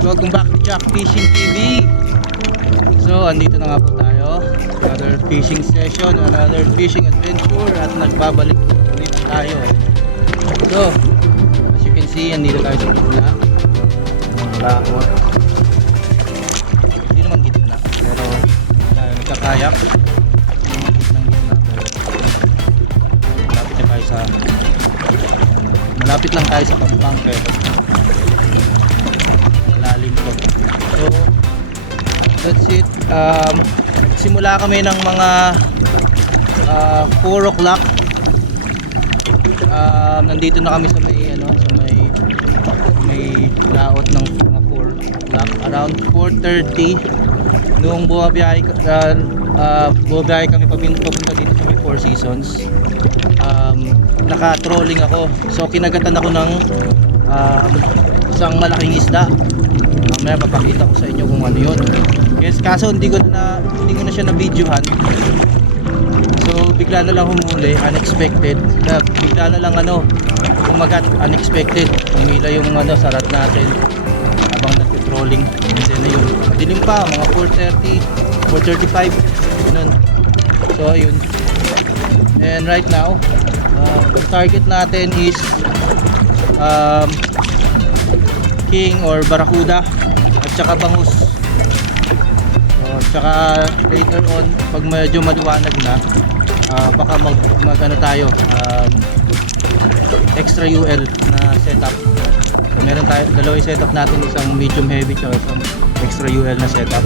Welcome back to Jack Fishing TV. So, andito na nga po tayo. Another fishing session, another fishing adventure, at nagbabalik ulit tayo. So, as you can see, andito tayo sa gitna ng laot. Hindi naman gitna, pero tayo nagkakayak ng gitna, pero malapit lang tayo sa Pampang, pero malalim to. So that's it. Simula kami ng mga 4 o'clock. Nandito na kami sa may laot ng mga 4 o'clock, around 4:30 nung bumabiyahe kami papunta dito sa may Four Seasons. Naka-trolling ako, so kinagatan ako ng isang malaking isda. Mamaya papakita ko sa inyo kung ano yun. Yes, kaso hindi ko na siya na-videohan. So bigla na lang humuli, unexpected. Bigla na lang kumagat, unexpected. Umila yung sarat natin habang nag-trolling. And then ayun, madilim pa, mga 4:30, 4:35 ganun. So ayun. And right now, ang target natin is king or barracuda at saka bangus. So, tsaka later on pag medyo maliwanag na, baka tayo extra UL na setup. So, meron tayo dalawang setup natin, isang medium heavy at isang extra UL na setup.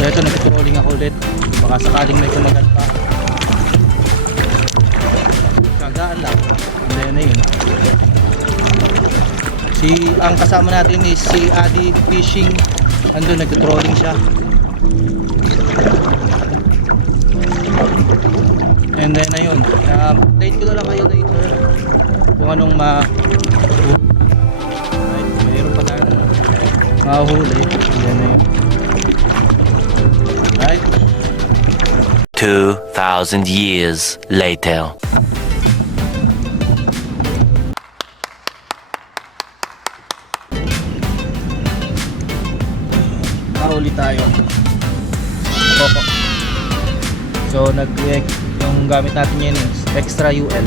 So ito, nag-trolling ako ulit, baka sakaling may kumagat pa. Kagaan lang. And then ayun, ang kasama natin is si Adi Fishing. Andun, nag-trolling siya. And then ayun, update ko na lang kayo later kung anong mayroon pa tayong mahuli. And then ayun, right, 2,000 years later. ulit tayo. Opo. So yung gamit natin yun is extra UL.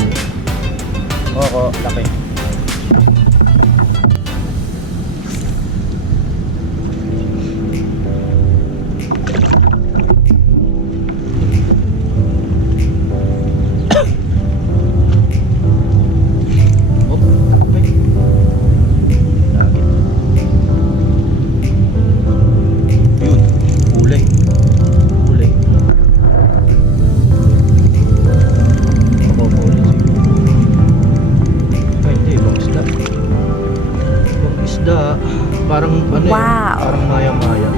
Opo, laki. Parang wow. Parang maya-maya.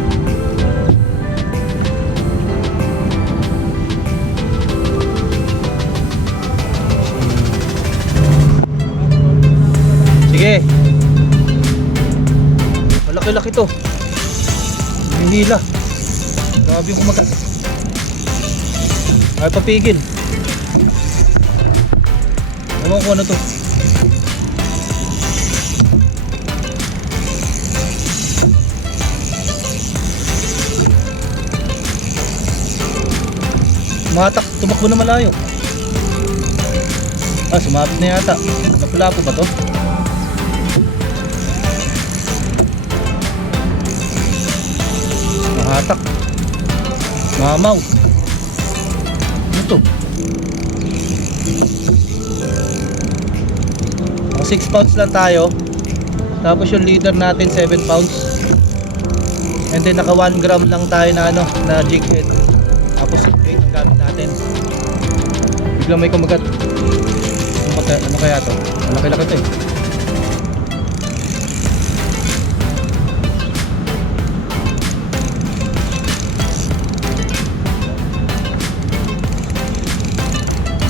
Sige. Malaki-laki to. Hinila. Grabe yung kumagat. Ay, papigil. Ewan ko ano to. Tumakbo na malayo. Sumapit na yata. Napulapo ba to? Mahatak. Mamaw. Ano to? 6 pounds lang tayo. Tapos yung leader natin 7 pounds. And then naka 1 gram lang tayo na jig head. Tapos bait ang gamit natin. Biglang may kumagat. Ano kaya to? Malaki-laki to eh.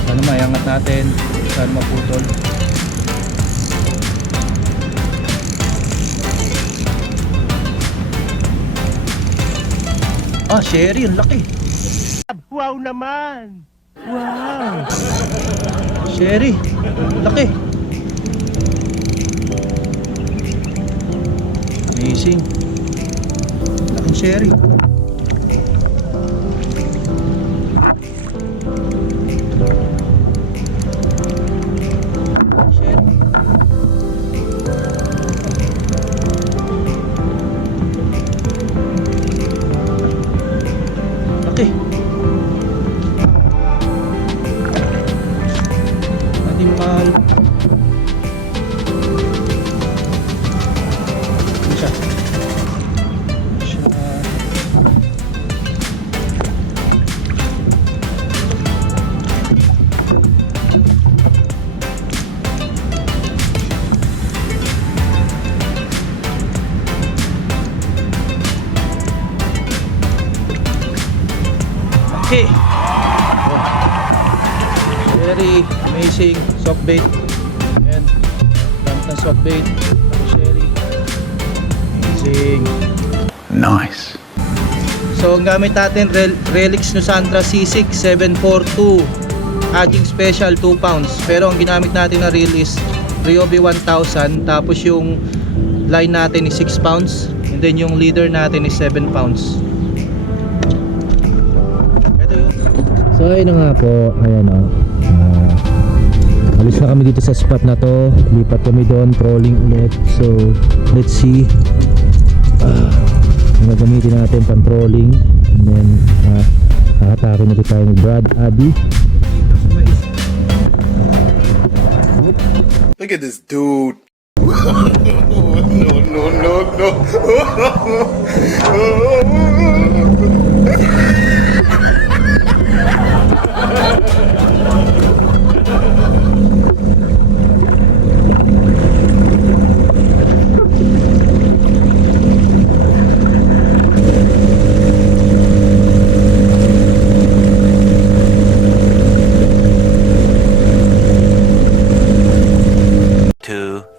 Sana maiangat natin. Sana maputol. Ah, Sherry, ang laki. Wow naman! Wow! Sherry, laki. Amazing. Laking sherry. Sherry. Laki. Ating mahal. Ano siya? Okay. Very amazing soft bait. Ayan. Gamit ng soft bait. Sherry. Amazing. Nice. So ang gamit natin Relix Nusandra C6 742 Aging Special 2 pounds. Pero ang ginamit natin na reel is Ryobi 1000. Tapos yung line natin is 6 pounds. And then yung leader natin is 7 pounds. Ito yung... So ayun na nga po. Ayan o. Alis na kami dito sa spot na to. Lipat kami doon. Trolling ulit. So let's see. Ang gagamitin natin pang trolling. And then nakatake na tayo ni Brad Abby. Look at this dude. No.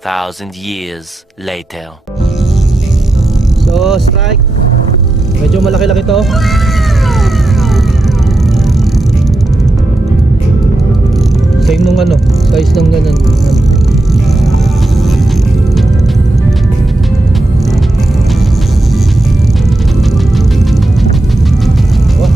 Thousand years later. So strike. Medyo malaki-laki to. Same nung ano, size ng ganun. Oh.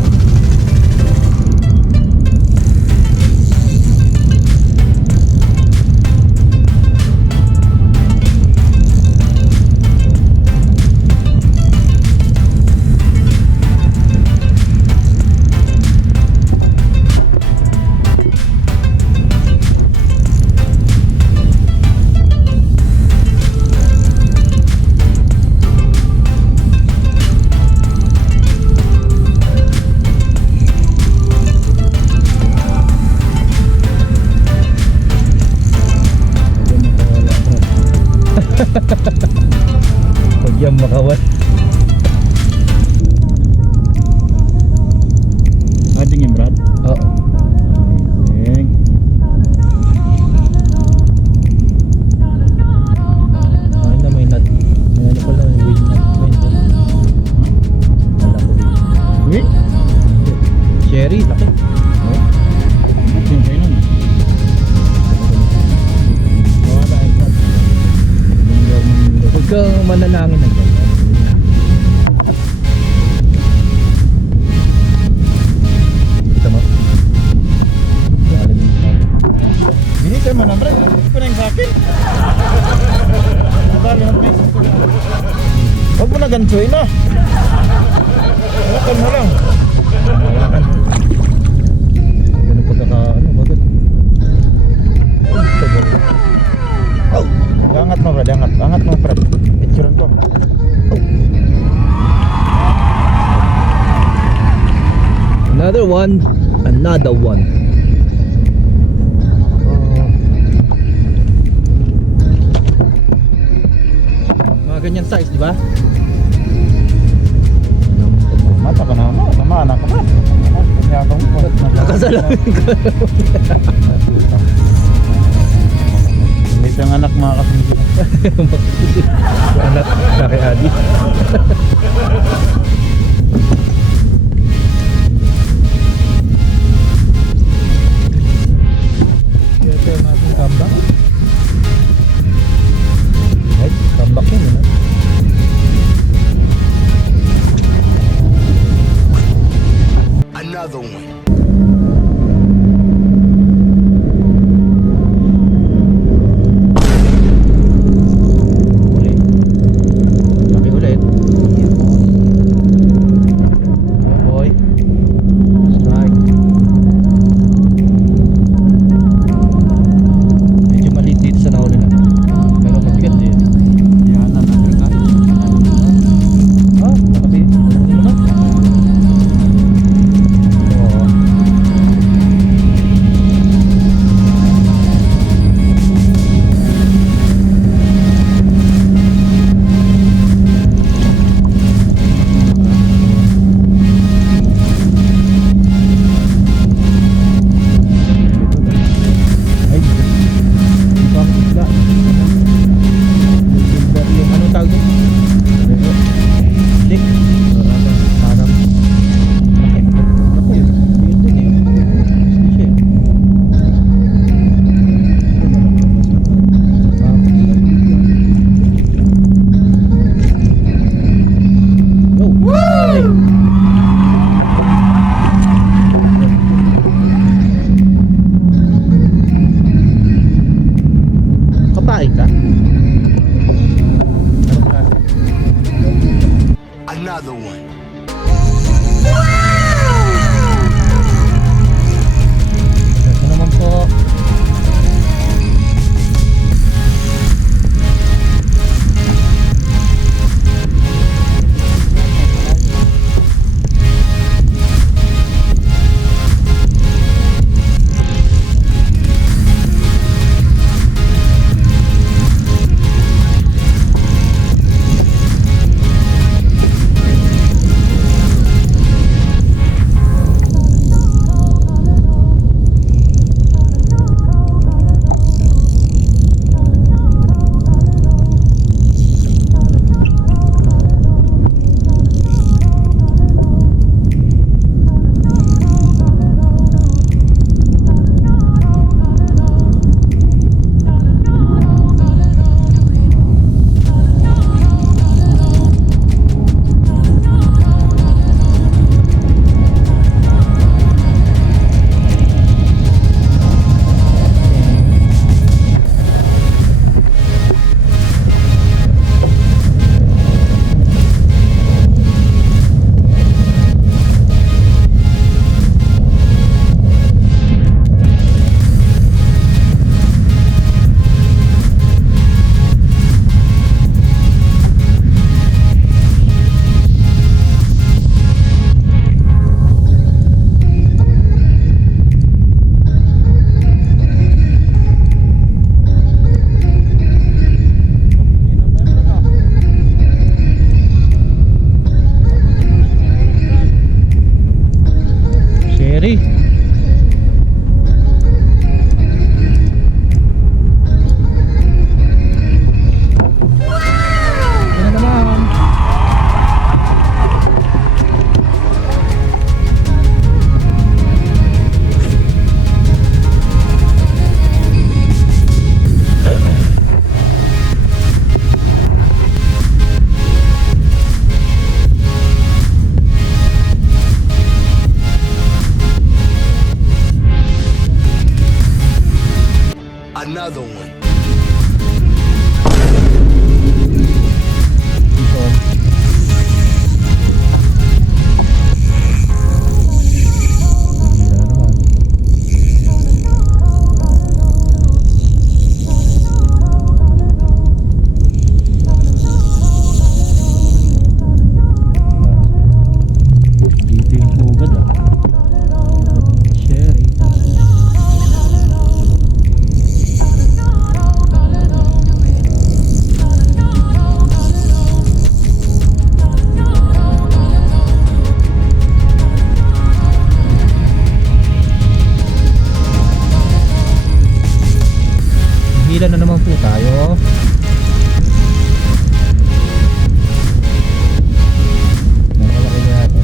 Huwag yan makawat. Ading yung Brad? Oo. Ding. Ay na may nut. May ano pala, may wing nut. Wala ko wing. Wait? Sherry, laki. Ba't yung kayo nun? Wala ay Brad. Huwag kang manalangin ng ganyan. Kita mo? Binigay mo na Brad. Hindi ko na yung sa akin. Nadali na tayo. Huwag mo na gansuin na. Hawakan mo lang. Hawakan. Ganun pagkaka, ano, bagat. Oh. Angat mo Brad, angat. Angat mo Brad. Picturean ko. Another one. Another one. Mga ganyan size, di ba? Mata ka na mo. Namana ka Brad. Nakasalamin ko. Ito yung anak mga kasimigil. Anak, kaki Adi. Another one. Ito naman po. Sherry. Ito na naman. Another one. Dito yung pugad ah. Sherry. Hila na naman po tayo. Nakalaki na natin.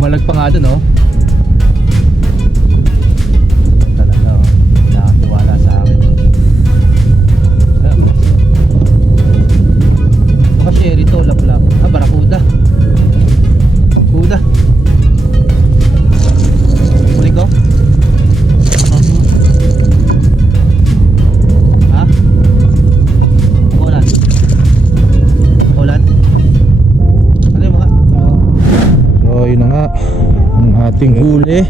Bumalag pa nga dun, oh. Talaga, oh. Nakatiwala sa akin. Baka sherry to, laplap. Ah, barakuda. Kuda. Huli ko? Ha? Ulan. Ulan? Ano yung mga? So yun na nga ang ating huli.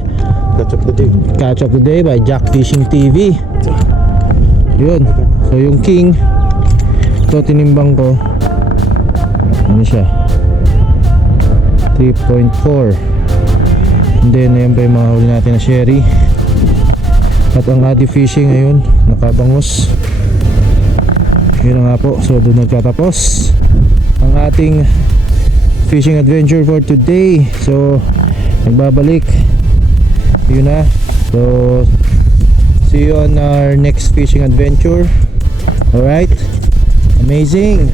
Catch up the day. Catch up today by Jack Fishing TV. Yun. So yung king, ito tinimbang ko. Ano siya? 3.4. And then ayun pa yung mga huli natin na sherry. At ang ating fishing ngayon nakabangus. Yun na nga po. So doon nagtatapos ang ating fishing adventure for today. So nagbabalik. Yun na. So see you on our next fishing adventure. Alright. Amazing.